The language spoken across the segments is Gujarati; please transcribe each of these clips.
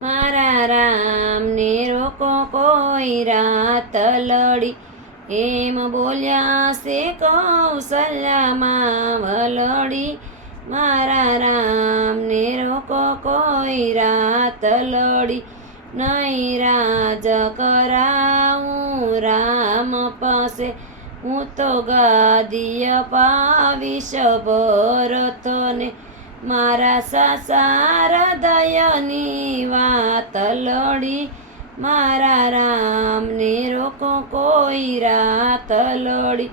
મારા રામને રોકો કોઈ રાત લડી, એમ બોલ્યા છે કૌશલ્યામાં વલડી. મારા રામને રોકો કોઈ રાત લડી, નહીં રાજ કરાવું રામ પાસે. હું તો ગાદી અપાવીશ ભરતને, મારા સાસાર દયની વાત લડી. મારા રામને રોકો કોઈ રાત લડી,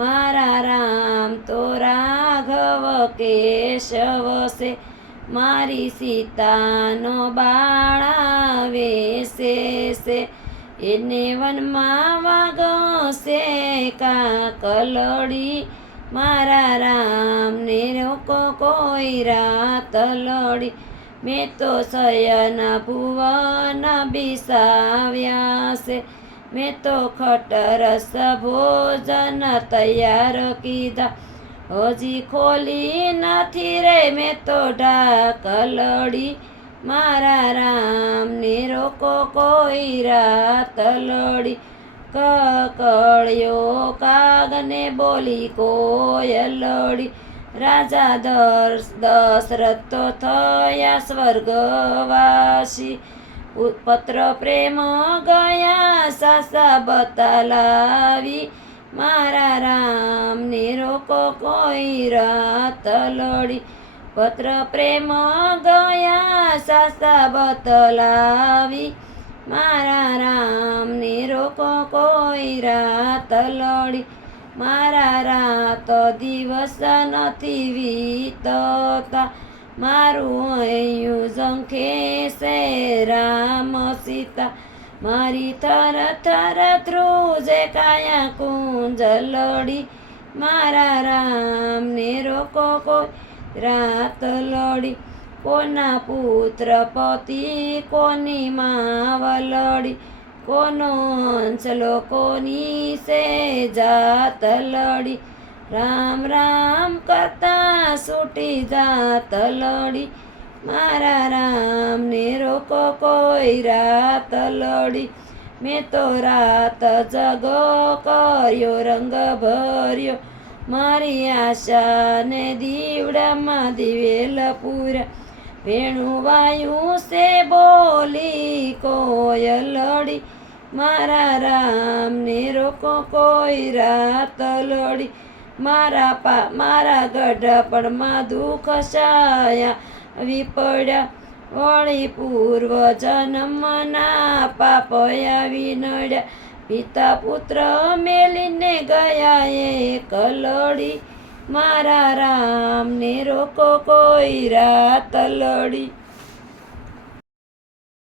મારા રામ તો રાઘવ કેશવ છે. મારી સીતાનો બાળાવે છે, એને વનમાં વાગશે કાકલડી. મારા રામને રોકો કોઈ રાત લડી, મેં તો શયન ભુવન બિસાવ્યા છે. મેં તો ખટરસ ભોજન તૈયાર કીધા, હજી ખોલી નથી રે મેં તો ઢાકલડી. મારા રામને રોકો કોઈ રાત લડી, કકળ્યો કાગને બોલી કોયલડી. રાજા દશરથ તો થયા સ્વર્ગવાસી, પત્ર પ્રેમ ગયા સાસા બતલાવી. મારા રામને રોકો કોઈ રાત લડી, પત્ર પ્રેમ ગયા સાસા બતલાવી. મારા રામને રોકો કોઈ રાત લડી, મારા રાત દિવસ નથી વીતતા. મારું હૈયું ઝંખે છે રામ સીતા, મારી થર થર ધ્રુજે કાયા કુંજ લડી. મારા રામને રોકો કોઈ રાત લડી, કોના પુત્ર પતિ કોની માવલડી. કોનો અંચલો કોની સે જાત લડી, રામ રામ કરતા છૂટી જાત લડી. મારા રામને રોકો કોઈ રાત લડી, મેં તો રાત જગો કર્યો રંગ ભર્યો. મારી આશાને દીવડામાં દિવેલ પૂરા, વેણું વાયું છે બોલી કોયલડી. મારા રામને રોકો કોઈ રાત લડી, મારા ગઢપણમાં દુઃખ છાયા વિપડ્યા. વળી પૂર્વ જન્મના પાપ આવી નડ્યા, પિતા પુત્ર મેલીને ગયા એકલડી. મારા રામને રોકો કોઈ રાત લડી.